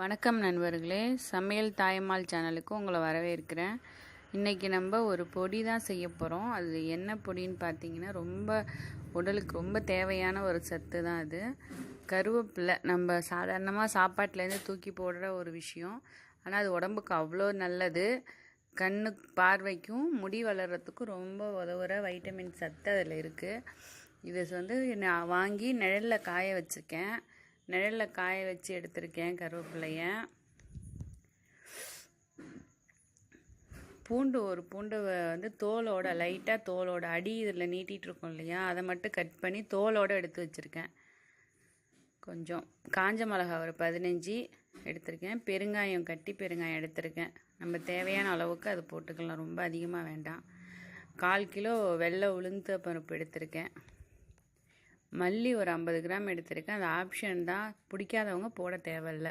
வணக்கம் நண்பர்களே. சமையல் தாயம்மாள் சேனலுக்கு உங்களை வரவேற்கிறேன். இன்றைக்கி நம்ம ஒரு பொடி தான் செய்ய போகிறோம் அது என்ன பொடின்னு பார்த்தீங்கன்னா ரொம்ப உடலுக்கு ரொம்ப தேவையான ஒரு சத்து தான் அது. கருவேப்பிலை நம்ம சாதாரணமாக சாப்பாட்டிலேருந்து தூக்கி போடுற ஒரு விஷயம். ஆனால் அது உடம்புக்கு அவ்வளோ நல்லது. கண்ணு பார்வைக்கும் முடி வளர்கிறதுக்கும் ரொம்ப உதவுற வைட்டமின் சத்து அதில் இருக்குது இது வந்து நான் வாங்கி நிழலில் காய வச்சுருக்கேன். நிழலில் காய வச்சு எடுத்திருக்கேன் கருவேப்பிலைய. பூண்டு ஒரு பூண்டு வந்து தோலோட லைட்டாக தோலோட அடி இதில் நீட்டிகிட்டு இருக்கோம் இல்லையா? அதை மட்டும் கட் பண்ணி தோலோடு எடுத்து வச்சுருக்கேன். கொஞ்சம் காஞ்ச மிளகா ஒரு பதினஞ்சு எடுத்திருக்கேன். பெருங்காயம் கட்டி பெருங்காயம் எடுத்திருக்கேன். நம்ம தேவையான அளவுக்கு அது போட்டுக்கலாம். ரொம்ப அதிகமாக வேண்டாம். கால் கிலோ வெள்ளை உளுந்த பருப்பு எடுத்திருக்கேன். மல்லி ஒரு ஐம்பது கிராம் எடுத்திருக்கேன். அந்த ஆப்ஷன் தான் பிடிக்காதவங்க போட தேவையில்ல.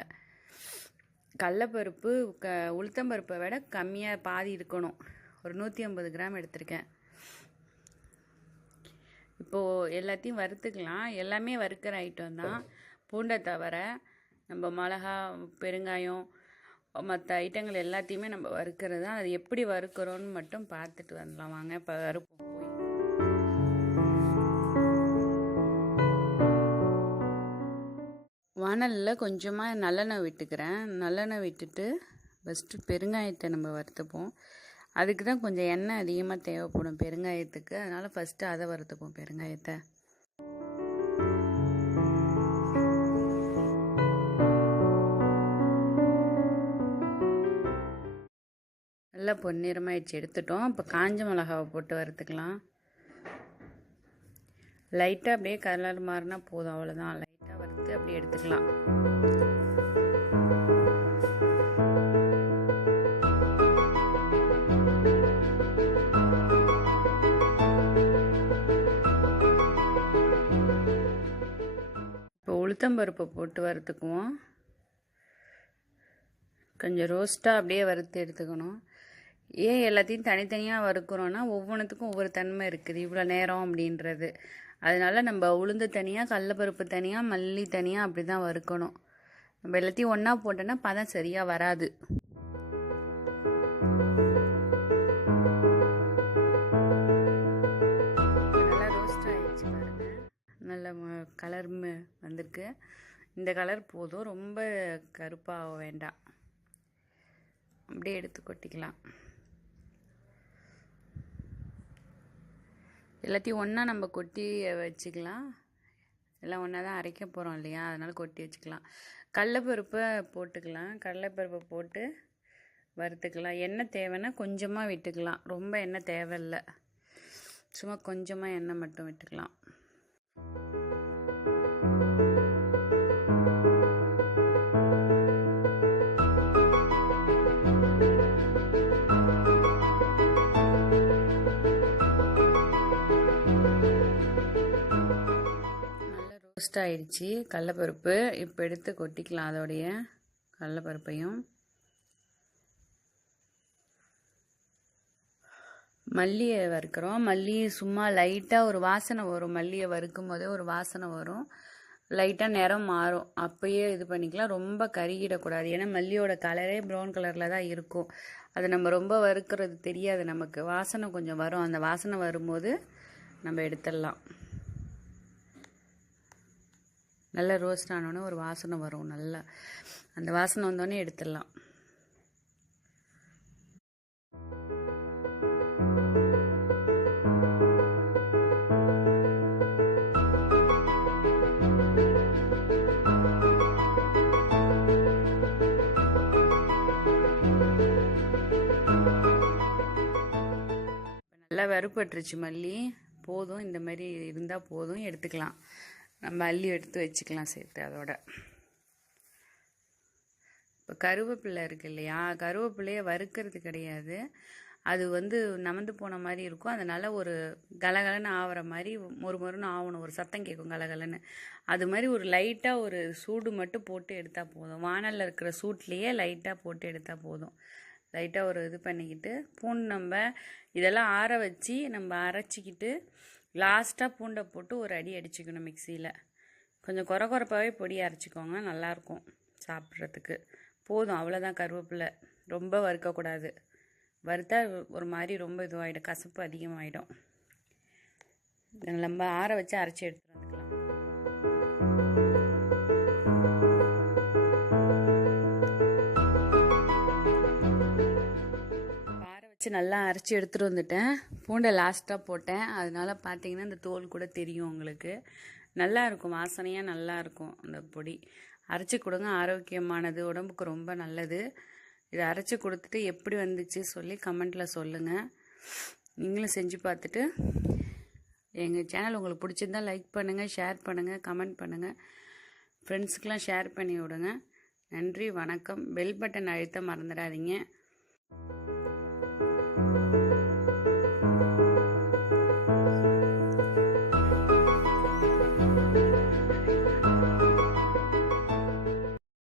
கடலப்பருப்பு க உளுத்தம்பருப்பை விட கம்மியாக பாதி இருக்கணும். ஒரு நூற்றி ஐம்பது கிராம் எடுத்திருக்கேன். இப்போது எல்லாத்தையும் வறுத்துக்கலாம். எல்லாமே வறுக்கிற ஐட்டம் தான். பூண்டை தவிர நம்ம மிளகா பெருங்காயம் மற்ற ஐட்டங்கள் எல்லாத்தையுமே நம்ம வறுக்கிறது தான். அது எப்படி வறுக்கிறோன்னு மட்டும் பார்த்துட்டு வரலாம் வாங்க இப்போ வறுப்போம். போய் வானலில் கொஞ்சமாக நல்லெண்ணெய் விட்டுக்கிறேன். நல்லெண்ணெய் விட்டுட்டு ஃபஸ்ட்டு பெருங்காயத்தை நம்ம வறுத்துப்போம். அதுக்கு தான் கொஞ்சம் எண்ணெய் அதிகமாக தேவைப்படும் பெருங்காயத்துக்கு. அதனால் ஃபஸ்ட்டு அதை வறுத்துப்போம் பெருங்காயத்தை. நல்லா பொன்னிறமாயிடுச்சு. எடுத்துட்டோம். இப்போ காஞ்ச மிளகாவை போட்டு வறுத்துக்கலாம். லைட்டாக அப்படியே கலர் மாறினா போதும். அவ்வளோதான் லைட்டாக அப்படி எடுத்துக்கலாம். இப்போ உளுத்தம்பருப்பை போட்டு வறுத்துக்குவோம். கொஞ்சம் ரோஸ்ட்டாக அப்படியே வறுத்து எடுத்துக்கணும். ஏன் எல்லாத்தையும் தனித்தனியாக வறுக்கிறோன்னா ஒவ்வொன்றுத்துக்கும் ஒவ்வொரு தன்மை இருக்குது. இவ்வளோ நேரம் அப்படின்றது. அதனால நம்ம உளுந்து தனியாக கடலப்பருப்பு தனியாக மல்லி தனியாக அப்படி தான் வறுக்கணும். நம்ம எல்லாத்தையும் ஒன்றா போட்டோன்னா பதம் சரியாக வராது. நல்லா ரோஸ்ட் ஆயிடுச்சு பாருங்கள் நல்ல கலர் வந்திருக்கு. இந்த கலர் போதும். ரொம்ப கருப்பாக வேண்டாம். அப்படியே எடுத்து கொட்டிக்கலாம். எல்லாத்தையும் ஒன்றா நம்ம கொட்டி வச்சுக்கலாம். எல்லாம் ஒன்றா தான் அரைக்க போகிறோம் இல்லையா? அதனால் கொட்டி வச்சுக்கலாம். கடலப்பருப்பை போட்டுக்கலாம். கடலப்பருப்பை போட்டு வறுத்துக்கலாம். எண்ணெய் தேவைன்னா கொஞ்சமாக விட்டுக்கலாம். ரொம்ப எண்ணெய் தேவையில்லை. சும்மா கொஞ்சமாக எண்ணெய் மட்டும் விட்டுக்கலாம். ரோஸ்ட் ஆயிடுச்சு கடலப்பருப்பு இப்போ எடுத்து கொட்டிக்கலாம் அதோடைய கடலப்பருப்பையும். மல்லியை வறுக்கிறோம். மல்லி சும்மா லைட்டாக ஒரு வாசனை வரும். மல்லியை வறுக்கும் போதே ஒரு வாசனை வரும். லைட்டாக நிறம் மாறும். அப்பயே இது பண்ணிக்கலாம். ரொம்ப கருகிடக்கூடாது. ஏன்னா மல்லியோட கலரே ப்ரௌன் கலரில் தான் இருக்கும். அது நம்ம ரொம்ப வறுக்கிறது தெரியாது. நமக்கு வாசனை கொஞ்சம் வரும். அந்த வாசனை வரும்போது நம்ம எடுத்துடலாம். நல்லா ரோஸ்ட் ஆனோடனே ஒரு வாசனை வரும் நல்லா. அந்த வாசனை வந்தோடனே எடுத்துடலாம். நல்லா வெறுப்பட்டுருச்சு மல்லி. போதும் இந்த மாதிரி இருந்தால் போதும் எடுத்துக்கலாம். நம்ம அள்ளி எடுத்து வச்சுக்கலாம் சேர்த்து அதோட. இப்போ கருவேப்பிலை இருக்கு இல்லையா? கருவேப்பிலையை வறுக்கிறது கிடையாது. அது வந்து நமந்து போன மாதிரி இருக்கும். அதனால் ஒரு கலகலன்னு ஆகிற மாதிரி மொறு மொறுன்னு ஆகணும் ஒரு சத்தம் கேட்கும் கலகலன்னு. அது மாதிரி ஒரு லைட்டாக ஒரு சூடு மட்டும் போட்டு எடுத்தால் போதும். வானலில் இருக்கிற சூட்லேயே லைட்டாக போட்டு எடுத்தால் போதும். லைட்டாக ஒரு இது பண்ணிக்கிட்டு பூண்டு நம்ம இதெல்லாம் ஆற வச்சு நம்ம அரைச்சிக்கிட்டு லாஸ்ட்டாக பூண்டை போட்டு ஒரு அடி அடிச்சுக்கணும் மிக்சியில் கொஞ்சம் குறை குறைப்பாகவே பொடி அரைச்சிக்கோங்க நல்லாயிருக்கும் சாப்பிட்றதுக்கு. போதும் அவ்வளோதான் கருவேப்பிலை. ரொம்ப வறுக்கக்கூடாது. வறுத்தா ஒரு மாதிரி ரொம்ப இதுவாகிடும் கசப்பு அதிகமாகிடும் நம்ம ஆற வச்சு அரைச்சி எடுத்துகிட்டு வந்துக்கலாம் வச்சு நல்லா அரைச்சி எடுத்துகிட்டு வந்துட்டேன். பூண்டை லாஸ்ட்டாக போட்டேன். அதனால பார்த்தீங்கன்னா இந்த தோல் கூட தெரியும் உங்களுக்கு. நல்லா இருக்கும். வாசனையாக நல்லா இருக்கும் அந்த பொடி. அரைச்சி கொடுங்க. ஆரோக்கியமானது. உடம்புக்கு ரொம்ப நல்லது. இதை அரைச்சி கொடுத்துட்டு எப்படி வந்துச்சு சொல்லி கமெண்ட்டில் சொல்லுங்கள் நீங்களும் செஞ்சு பார்த்துட்டு எங்கள் சேனல் உங்களுக்கு பிடிச்சிருந்தா லைக் பண்ணுங்கள் ஷேர் பண்ணுங்கள் கமெண்ட் பண்ணுங்கள் ஃப்ரெண்ட்ஸுக்கெலாம் ஷேர் பண்ணி விடுங்க. நன்றி வணக்கம். பெல் பட்டன் அழுத்த மறந்துடாதீங்க.